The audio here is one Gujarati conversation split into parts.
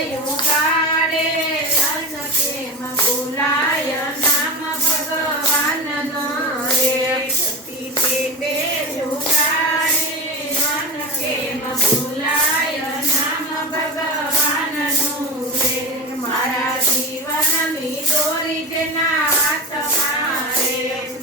યુગાડે રન કેમ ભૂલાય નામ ભગવાનનો રે સતી પેટે યુગાડે રન કેમ ભૂલાય નામ ભગવાનનું રે મારા જીવનની દોરી જેના હાથમાં રે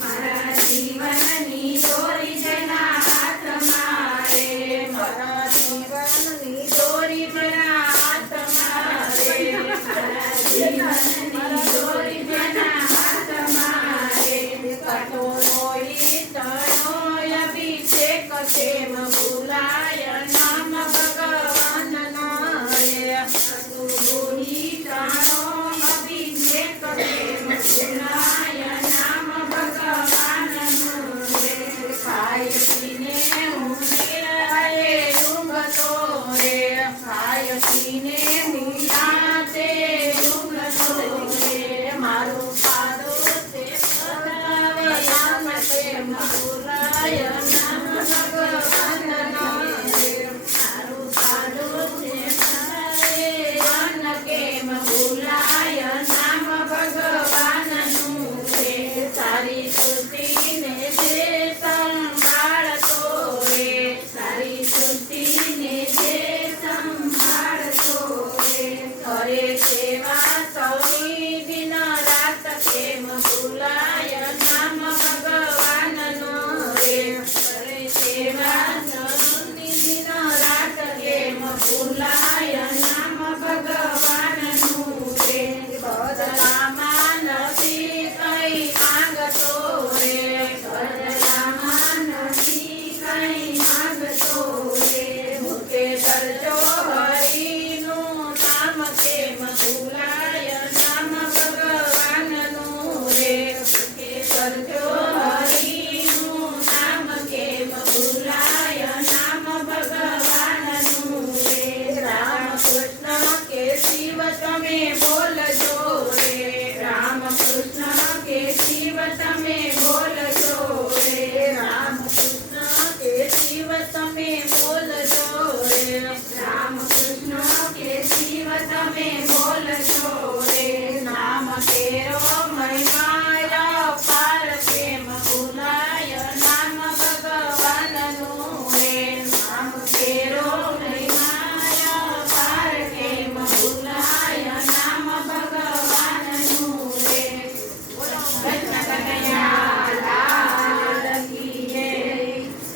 મારા જીવનની દોરી જેના હાથમાં રે મારા જીવનની દોરી જેના હાથમાં રે મારા જીવનની દોરી જેના હાથમાં રે કટોરોઈ તણો અભિષેક કેમ ભૂલાય નામ ભગવાનનો રે કટોરોઈ તણો અભિષેક કેમ ભૂલાય નામ ભગવાનનો રે ખાય પીને હું નિરાએ ઊંઘતો રે ખાય પીને નિરાતે ઊંઘતો રે મારું પાડો તે પરાવયામ કેમ ભૂલાય નામ ભગવાનનો રે મારું પાડો તે પરાવયામ કેમ ભૂલાય નામ ભગવાનનું રે સારી સૃષ્ટિને જે સંભાળતો રે સારી સૃષ્ટિને જે સંભાળતો રે કરે સેવા સૌની